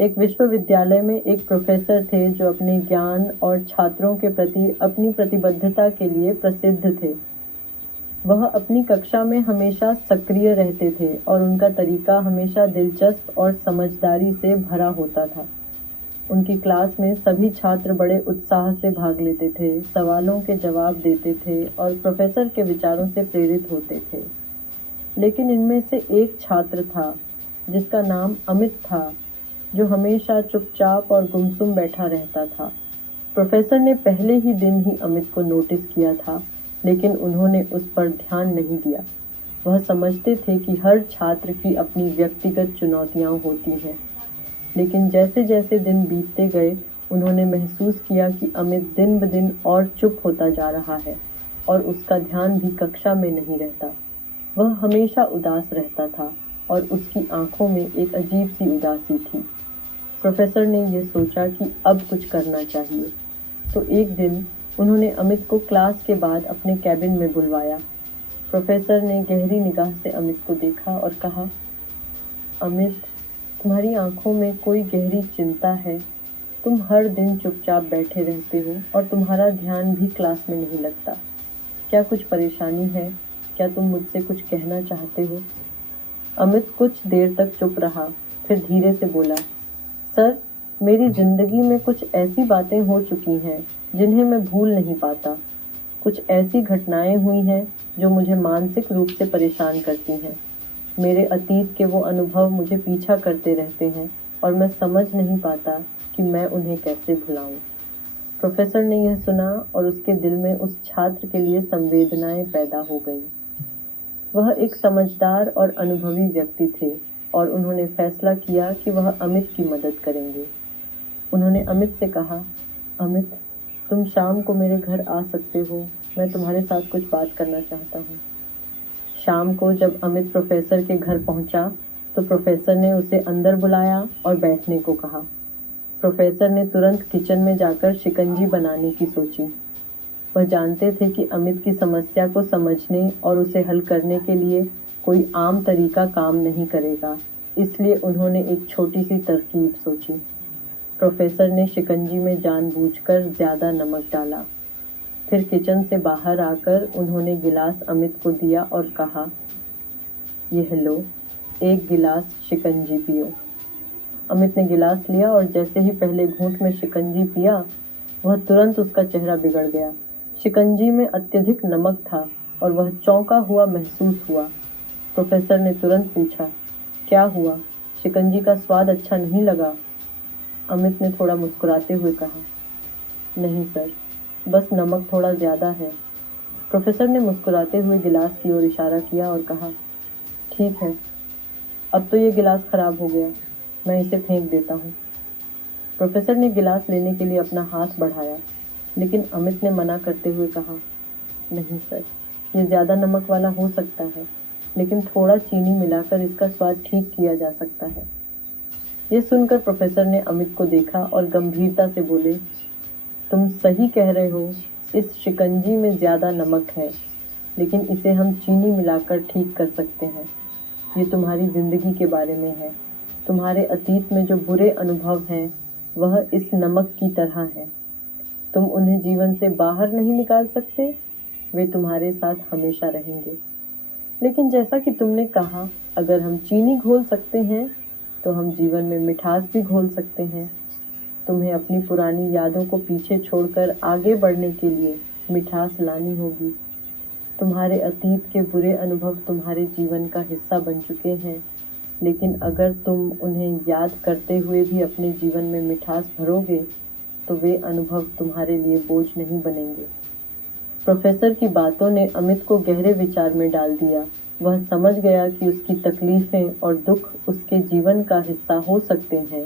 एक विश्वविद्यालय में एक प्रोफेसर थे जो अपने ज्ञान और छात्रों के प्रति अपनी प्रतिबद्धता के लिए प्रसिद्ध थे। वह अपनी कक्षा में हमेशा सक्रिय रहते थे और उनका तरीका हमेशा दिलचस्प और समझदारी से भरा होता था। उनकी क्लास में सभी छात्र बड़े उत्साह से भाग लेते थे, सवालों के जवाब देते थे और प्रोफेसर के विचारों से प्रेरित होते थे। लेकिन इनमें से एक छात्र था जिसका नाम अमित था, जो हमेशा चुपचाप और गुमसुम बैठा रहता था। प्रोफेसर ने पहले ही दिन ही अमित को नोटिस किया था, लेकिन उन्होंने उस पर ध्यान नहीं दिया। वह समझते थे कि हर छात्र की अपनी व्यक्तिगत चुनौतियां होती हैं। लेकिन जैसे जैसे दिन बीतते गए, उन्होंने महसूस किया कि अमित दिन ब दिन और चुप होता जा रहा है और उसका ध्यान भी कक्षा में नहीं रहता। वह हमेशा उदास रहता था और उसकी आंखों में एक अजीब सी उदासी थी। प्रोफेसर ने यह सोचा कि अब कुछ करना चाहिए, तो एक दिन उन्होंने अमित को क्लास के बाद अपने कैबिन में बुलवाया। प्रोफेसर ने गहरी निगाह से अमित को देखा और कहा, अमित, तुम्हारी आंखों में कोई गहरी चिंता है। तुम हर दिन चुपचाप बैठे रहते हो और तुम्हारा ध्यान भी क्लास में नहीं लगता। क्या कुछ परेशानी है? क्या तुम मुझसे कुछ कहना चाहते हो? अमित कुछ देर तक चुप रहा, फिर धीरे से बोला, सर, मेरी जिंदगी में कुछ ऐसी बातें हो चुकी हैं जिन्हें मैं भूल नहीं पाता। कुछ ऐसी घटनाएं हुई हैं जो मुझे मानसिक रूप से परेशान करती हैं। मेरे अतीत के वो अनुभव मुझे पीछा करते रहते हैं और मैं समझ नहीं पाता कि मैं उन्हें कैसे भुलाऊं। प्रोफेसर ने यह सुना और उसके दिल में उस छात्र के लिए संवेदनाएं पैदा हो गईं। वह एक समझदार और अनुभवी व्यक्ति थे और उन्होंने फैसला किया कि वह अमित की मदद करेंगे। उन्होंने अमित से कहा, अमित, तुम शाम को मेरे घर आ सकते हो। मैं तुम्हारे साथ कुछ बात करना चाहता हूँ। शाम को जब अमित प्रोफेसर के घर पहुंचा, तो प्रोफेसर ने उसे अंदर बुलाया और बैठने को कहा। प्रोफेसर ने तुरंत किचन में जाकर शिकंजी बनाने की सोची। वह जानते थे कि अमित की समस्या को समझने और उसे हल करने के लिए कोई आम तरीका काम नहीं करेगा, इसलिए उन्होंने एक छोटी सी तरकीब सोची। प्रोफेसर ने शिकंजी में जानबूझकर ज्यादा नमक डाला। फिर किचन से बाहर आकर उन्होंने गिलास अमित को दिया और कहा, यह लो, एक गिलास शिकंजी पियो। अमित ने गिलास लिया और जैसे ही पहले घूंट में शिकंजी पिया, वह तुरंत उसका चेहरा बिगड़ गया। शिकंजी में अत्यधिक नमक था और वह चौंका हुआ महसूस हुआ। प्रोफेसर ने तुरंत पूछा, क्या हुआ? शिकंजी का स्वाद अच्छा नहीं लगा? अमित ने थोड़ा मुस्कुराते हुए कहा, नहीं सर, बस नमक थोड़ा ज्यादा है। प्रोफेसर ने मुस्कुराते हुए गिलास की ओर इशारा किया और कहा, ठीक है, अब तो ये गिलास खराब हो गया, मैं इसे फेंक देता हूँ। प्रोफेसर ने गिलास लेने के लिए अपना हाथ बढ़ाया, लेकिन अमित ने मना करते हुए कहा, नहीं सर, ये ज्यादा नमक वाला हो सकता है, लेकिन थोड़ा चीनी मिलाकर इसका स्वाद ठीक किया जा सकता है। ये सुनकर प्रोफेसर ने अमित को देखा और गंभीरता से बोले, तुम सही कह रहे हो, इस शिकंजी में ज्यादा नमक है, लेकिन इसे हम चीनी मिलाकर ठीक कर सकते हैं। ये तुम्हारी जिंदगी के बारे में है। तुम्हारे अतीत में जो बुरे अनुभव हैं, वह इस नमक की तरह हैं। तुम उन्हें जीवन से बाहर नहीं निकाल सकते, वे तुम्हारे साथ हमेशा रहेंगे। लेकिन जैसा कि तुमने कहा, अगर हम चीनी घोल सकते हैं, तो हम जीवन में मिठास भी घोल सकते हैं। तुम्हें अपनी पुरानी यादों को पीछे छोड़कर आगे बढ़ने के लिए मिठास लानी होगी। तुम्हारे अतीत के बुरे अनुभव तुम्हारे जीवन का हिस्सा बन चुके हैं, लेकिन अगर तुम उन्हें याद करते हुए भी अपने जीवन में मिठास भरोगे, तो वे अनुभव तुम्हारे लिए बोझ नहीं बनेंगे। प्रोफेसर की बातों ने अमित को गहरे विचार में डाल दिया। वह समझ गया कि उसकी तकलीफें और दुख उसके जीवन का हिस्सा हो सकते हैं,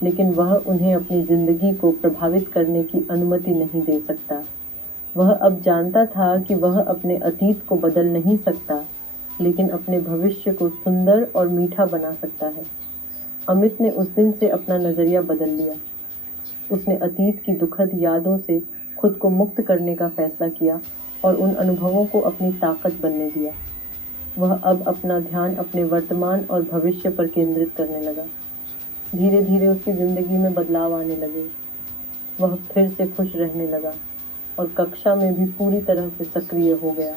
लेकिन वह उन्हें अपनी जिंदगी को प्रभावित करने की अनुमति नहीं दे सकता। वह अब जानता था कि वह अपने अतीत को बदल नहीं सकता, लेकिन अपने भविष्य को सुंदर और मीठा बना सकता है। अमित ने उस दिन से अपना नजरिया बदल लिया। उसने अतीत की दुखद यादों से खुद को मुक्त करने का फैसला किया और उन अनुभवों को अपनी ताकत बनने दिया। वह अब अपना ध्यान अपने वर्तमान और भविष्य पर केंद्रित करने लगा। धीरे धीरे उसकी जिंदगी में बदलाव आने लगे। वह फिर से खुश रहने लगा और कक्षा में भी पूरी तरह से सक्रिय हो गया।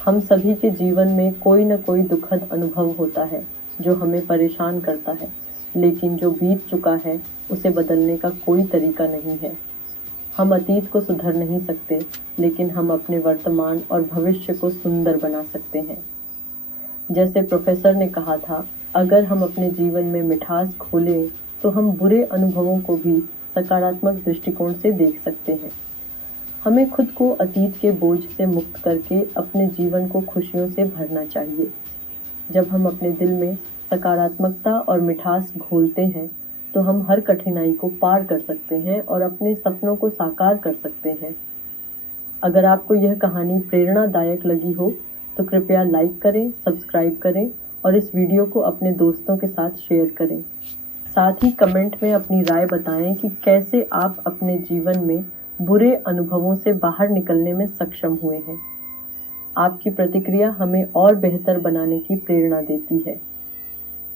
हम सभी के जीवन में कोई न कोई दुखद अनुभव होता है जो हमें परेशान करता है, लेकिन जो बीत चुका है उसे बदलने का कोई तरीका नहीं है। हम अतीत को सुधार नहीं सकते, लेकिन हम अपने वर्तमान और भविष्य को सुंदर बना सकते हैं। जैसे प्रोफेसर ने कहा था, अगर हम अपने जीवन में मिठास खोलें तो हम बुरे अनुभवों को भी सकारात्मक दृष्टिकोण से देख सकते हैं। हमें खुद को अतीत के बोझ से मुक्त करके अपने जीवन को खुशियों से भरना चाहिए। जब हम अपने दिल में सकारात्मकता और मिठास घोलते हैं तो हम हर कठिनाई को पार कर सकते हैं और अपने सपनों को साकार कर सकते हैं। अगर आपको यह कहानी प्रेरणादायक लगी हो तो कृपया लाइक करें, सब्सक्राइब करें और इस वीडियो को अपने दोस्तों के साथ शेयर करें। साथ ही कमेंट में अपनी राय बताएं कि कैसे आप अपने जीवन में बुरे अनुभवों से बाहर निकलने में सक्षम हुए हैं। आपकी प्रतिक्रिया हमें और बेहतर बनाने की प्रेरणा देती है।